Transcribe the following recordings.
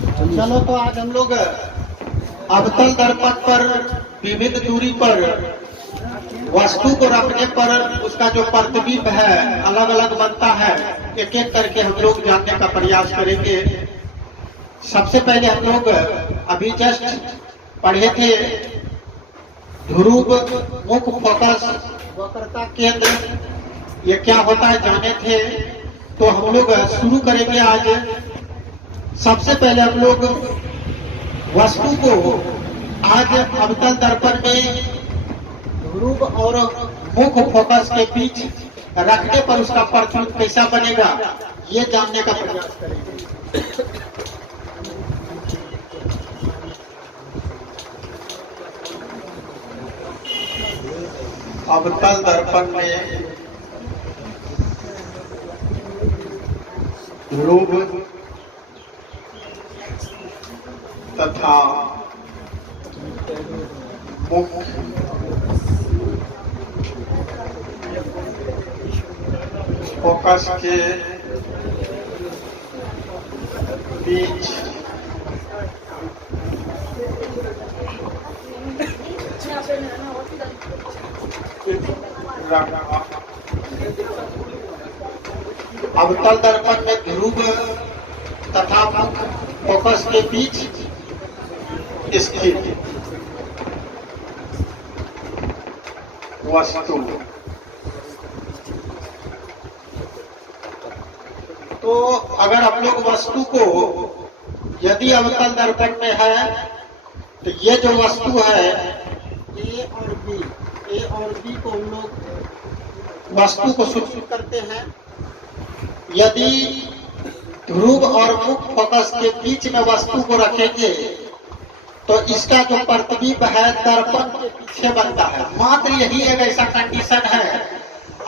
चलो तो आज हम लोग अवतल दर्पण पर विविध दूरी पर वस्तु को रखने पर उसका जो प्रतिबिंब है अलग अलग बनता है, एक एक करके हम लोग जानने का प्रयास करेंगे। सबसे पहले हम लोग अभी जस्ट पढ़े थे ध्रुव, मुख, फोकस, वक्रता, केंद्र, ये क्या होता है जाने थे। तो हम लोग शुरू करेंगे आज। सबसे पहले हम लोग वस्तु को आज अवतल दर्पण में ध्रुव और मुख फोकस के बीच रखने पर उसका प्रतिबिंब कैसा बनेगा ये जानने का प्रयास करेंगे। अवतल दर्पण में ध्रुव तथा मुख फोकस के बीच अवतल दर्पण में ध्रुव तथा मुख फोकस के बीच स्थित वस्तु। तो अगर हम लोग वस्तु को यदि अवतल दर्पण में है तो ये जो वस्तु है ए और बी को हम लोग वस्तु को सूचित करते हैं। यदि ध्रुव और मुख फोकस के बीच में वस्तु को रखेंगे तो इसका जो प्रतिबिंब है दर्पण के पीछे बनता है। मात्र यही एक ऐसा कंडीशन है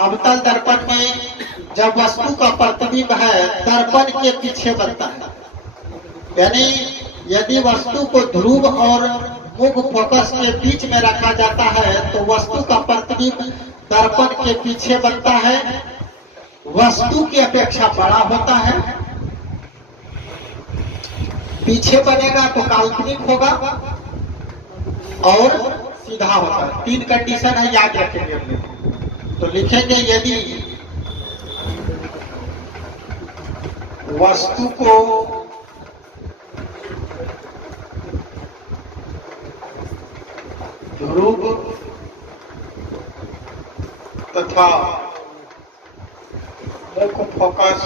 अवतल दर्पण में जब वस्तु का प्रतिबिंब है दर्पण के पीछे बनता है। यानी यदि वस्तु को ध्रुव और मुख फोकस के बीच में रखा जाता है तो वस्तु का प्रतिबिंब दर्पण के पीछे बनता है, वस्तु की अपेक्षा बड़ा होता है। पीछे बनेगा तो काल्पनिक होगा और सीधा होता है। तीन कंडीशन है, याद रखेंगे हम लोग। तो लिखेंगे यदि वस्तु को ध्रुव तथा मुख फोकस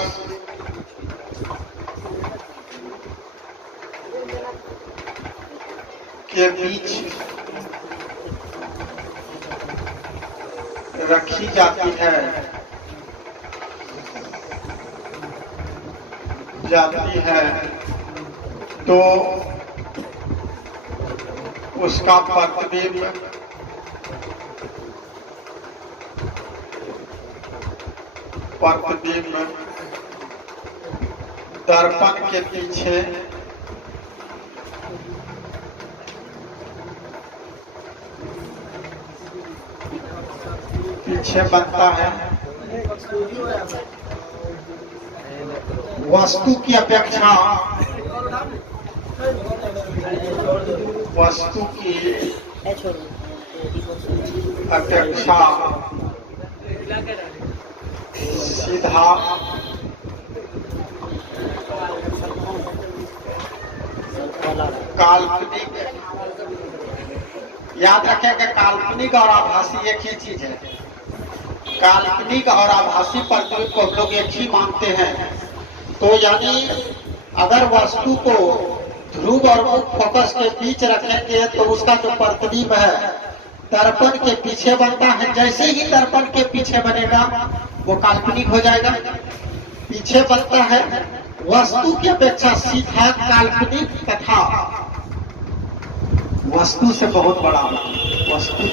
के बीच रखी जाती है तो उसका प्रतिबिंब दर्पण के पीछे बनता है। वस्तु की अपेक्षा सीधा काल्पनिक, याद रखें कि काल्पनिक और आभासी एक ही चीज है। काल्पनिक और आभासी प्रतिबिंब को हम लोग एक ही मानते हैं। तो यानी अगर वस्तु को ध्रुव और मुख फोकस के बीच रखेंगे तो उसका जो प्रतिबिंब है दर्पण के पीछे बनता है। जैसे ही दर्पण के पीछे बनेगा वो काल्पनिक हो जाएगा। पीछे बनता है वस्तु की अपेक्षा सीधा काल्पनिक तथा वस्तु से बहुत बड़ा, वस्तु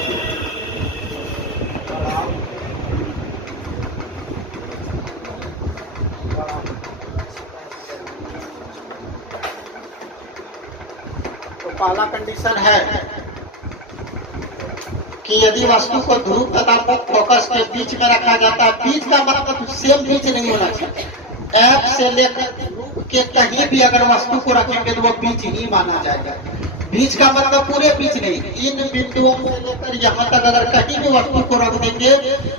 तो पहला कंडीशन है कि यदि वस्तु को ध्रुव तथा मुख फोकस के बीच में रखा जाता है, बीच का मतलब सेम बीच नहीं होना चाहिए। एफ से लेकर ध्रुव के कहीं भी अगर वस्तु को रखेंगे तो वो बीच ही माना जाएगा। बीच का मतलब पूरे बीच नहीं, इन बिंदुओं से लेकर यहाँ तक अगर कहीं भी वस्तु को रख देंगे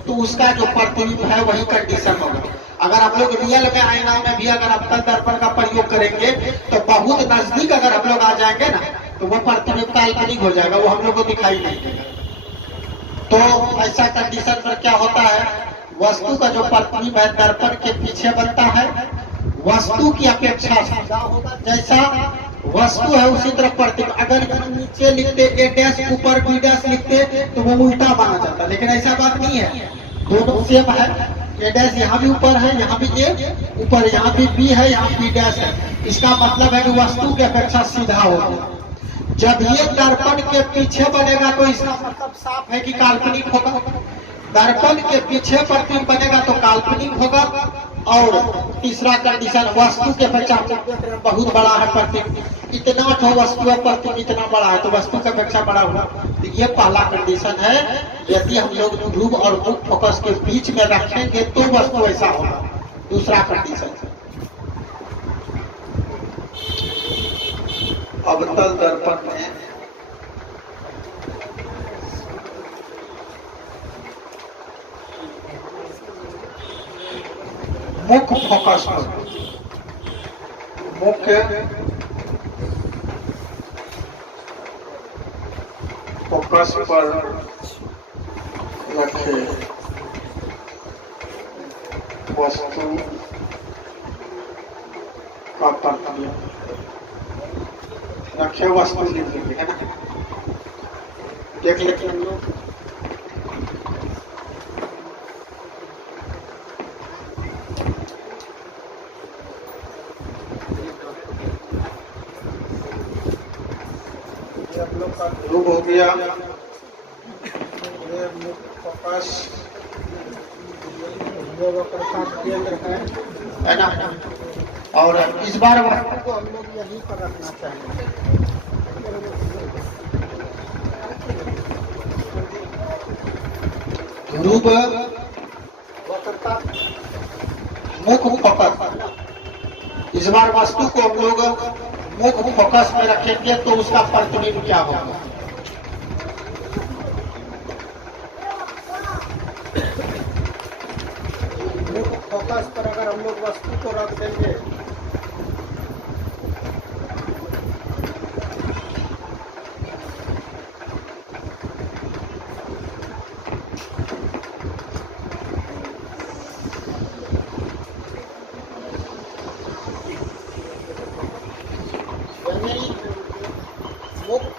तो उसका जो प्रतिबिंब है वही कंडीशन होगा। अगर आप लोग रियल में आईना में भी अगर अवतल दर्पण का प्रयोग करेंगे तो बहुत नजदीक अगर हम लोग आ जाएंगे ना तो वो प्रतिबिंब काल्पनिक हो जाएगा, वो हम लोग को दिखाई नहीं देगा। तो ऐसा कंडीशन पर क्या होता है, वस्तु का जो प्रतिबिंब है दर्पण के पीछे बनता है, वस्तु की अपेक्षा सीधा होगा। जैसा वस्तु है उसी तरह प्रतिबिंब, अगर नीचे लिखते ए डैश ऊपर बी डैश लिखते तो वो उल्टा माना जाता, लेकिन ऐसा बात नहीं है, दोनों सेम है। ए डैश यहाँ भी ऊपर है, यहाँ भी ए ऊपर, यहाँ भी बी है, यहाँ बी डैश है। इसका मतलब है कि वस्तु की अपेक्षा सीधा होगा। जब ये दर्पण के पीछे बनेगा तो इसका मतलब साफ है कि काल्पनिक होगा। दर्पण के पीछे प्रतिबिंब बनेगा तो काल्पनिक होगा। और तीसरा कंडीशन, वस्तु के अपेक्षा बहुत बड़ा है प्रतिबिंब, इतना तो वस्तु है प्रतिबिंब इतना बड़ा है तो वस्तु की अपेक्षा बड़ा हुआ, तो ये पहला कंडीशन है। यदि हम लोग ध्रुव और मुख्य फोकस के बीच में रखेंगे तो वस्तु ऐसा होगा। दूसरा कंडीशन, अवतल दर्पण में मुख्य फोकस पर, मुख्य फोकस पर रखे वस्तु का प्रतिबिंब, रखे वस्तु लिखेंगे है ना, देख लेते हम लोग। ध्रुव हो गया, फोकस है ना, और इस बार वस्तु को हम लोग यहीं पर रखना चाहेंगे। ध्रुव वक्रता मुख्य फोकस, इस बार वस्तु को हम लोग मुख्य फोकस में रखेंगे तो उसका प्रतिबिंब क्या होगा। मुख्य फोकस पर अगर हम लोग वस्तु को रख देंगे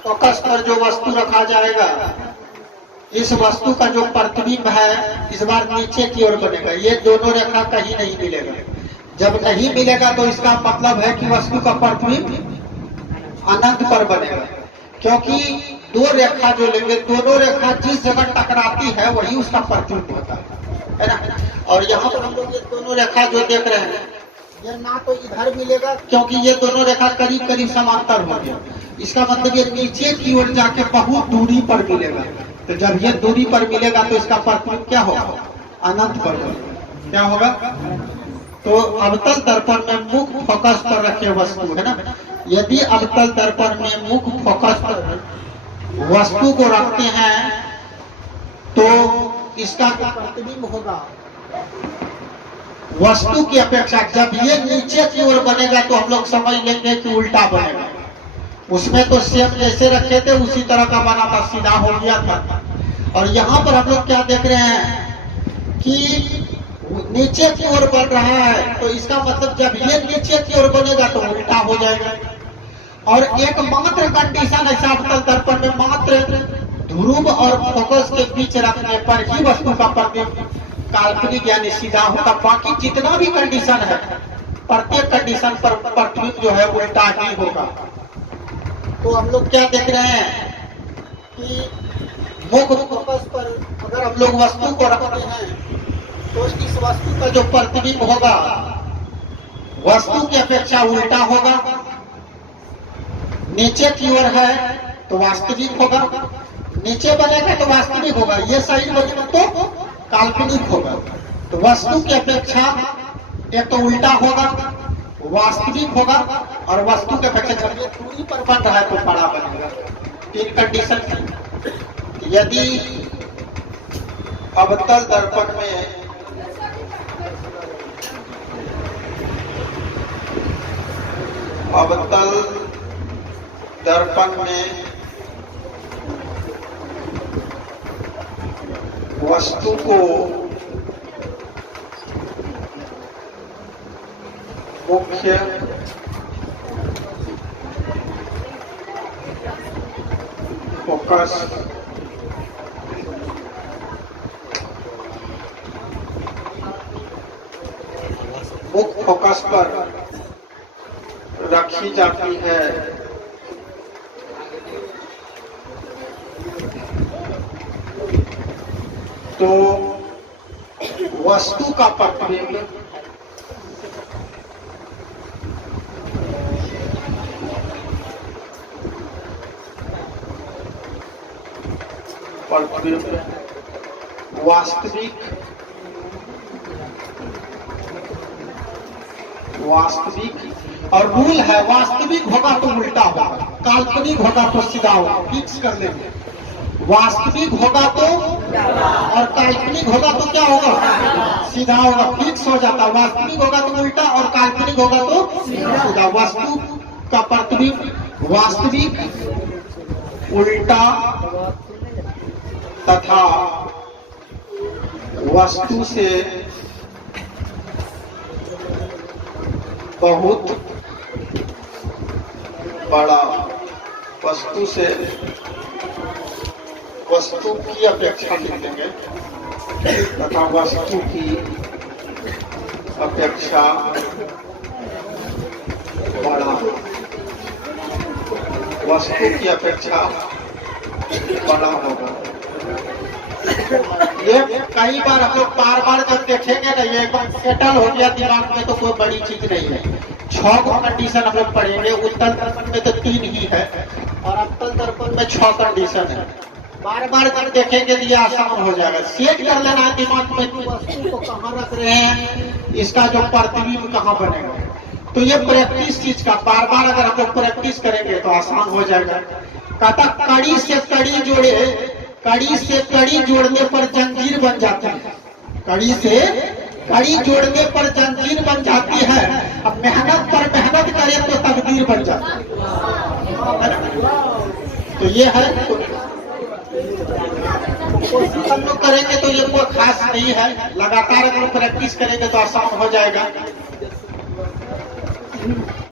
फोकस पर जो वस्तु रखा जाएगा, इस वस्तु का जो प्रतिबिंब है इस बार नीचे की ओर बनेगा। ये दोनों रेखा कहीं नहीं मिलेगा। जब नहीं मिलेगा तो इसका मतलब है कि वस्तु का प्रतिबिंब अनंत पर बनेगा, क्योंकि दो रेखा जो लेंगे दोनों रेखा जिस जगह टकराती है वही उसका प्रतिबिंब होता है ना। और यहाँ पर हम लोग ये दोनों रेखा जो देख रहे हैं ये ना तो इधर मिलेगा क्योंकि ये दोनों रेखा करीब करीब समांतर हो गया, इसका मतलब ये नीचे की ओर जाके बहुत दूरी पर मिलेगा। तो जब ये दूरी पर मिलेगा तो इसका प्रतिबिंब क्या होगा, अनंत पर होगा। क्या होगा, तो अवतल दर्पण में मुख्य फोकस पर रखे वस्तु है ना, यदि अवतल दर्पण में मुख्य फोकस पर वस्तु को रखते हैं तो इसका प्रतिबिंब होगा वस्तु की अपेक्षा। जब ये नीचे की ओर बनेगा तो हम लोग समझ लेंगे कि उल्टा बनेगा। उसमें तो सेम जैसे रखे थे उसी तरह का बना था, सीधा हो गया था। और यहाँ पर हम लोग क्या देख रहे हैं कि नीचे की ओर बन रहा है, तो इसका मतलब जब ये नीचे की ओर बनेगा तो उल्टा हो जाएगा। और एक मात्र कंडीशन है अवतल दर्पण में, मात्र ध्रुव और फोकस के बीच रखने पर ही वस्तु का प्रतिबिंब काल्पनिक यानी सीधा होगा। बाकी जितना भी कंडीशन है प्रत्येक कंडीशन पर प्रतिबिंब जो है उल्टा ही होगा। तो हम लोग क्या देख रहे हैं कि मुख्य फोकस पर अगर हम लोग वस्तु को रखते हैं तो इस वस्तु का जो प्रतिबिंब होगा वस्तु की अपेक्षा उल्टा होगा। नीचे की ओर है तो वास्तविक होगा, नीचे बनेगा तो वास्तविक होगा, ये सही बनेगा तो काल्पनिक होगा। तो वस्तु की अपेक्षा एक तो उल्टा होगा, वास्तविक होगा और वस्तु के अपेक्षा जब ये दूरी पर बन रहा है तो बड़ा बनेगा। 3 कंडीशन थी। यदि अवतल दर्पण में वस्तु को मुख्य फोकस मुख्य फोकस पर रखी जाती है तो वस्तु का प्रतिबिंब वास्तविक और रूल है, वास्तविक होगा तो उल्टा होगा, काल्पनिक होगा तो सीधा होगा। फिक्स कर लेंगे, वास्तविक होगा तो और काल्पनिक होगा तो क्या होगा, सीधा होगा। फिक्स हो जाता, वास्तविक होगा तो उल्टा और काल्पनिक होगा तो सीधा। वस्तु का प्रतिबिंब वास्तविक, उल्टा तथा वस्तु से बहुत बड़ा, वस्तु की अपेक्षा लिख देंगे तथा वस्तु की अपेक्षा बड़ा, वस्तु की अपेक्षा बड़ा होगा। ये कई बार हम लोग बार जब देखेंगे ना, ये सेटल हो गया दिमाग में तो कोई बड़ी चीज नहीं है। 6 कंडीशन हम लोग पढ़ेंगे। उत्तल दर्पण में तो 3 ही है और अवतल दर्पण में 6 कंडीशन है। बार जब देखेंगे तो ये आसान हो जाएगा। सेट कर लेना है दिमाग में कि वस्तु को कहाँ रख रहे हैं, इसका जो प्रतिबिंब कहाँ बनेगा। तो ये प्रैक्टिस चीज का बार अगर हम लोग प्रैक्टिस करेंगे तो आसान हो जाएगा। कहता कड़ी से कड़ी जोड़े, कड़ी से कड़ी जोड़ने पर जंजीर बन जाती है। कड़ी से कड़ी जोड़ने पर जंजीर बन जाती है। अब मेहनत पर मेहनत करें तो तकदीर बन जाती है। तो ये है, कोशिश हम लोग करेंगे तो ये कोई खास नहीं है। लगातार अगर प्रैक्टिस करेंगे तो आसान हो जाएगा।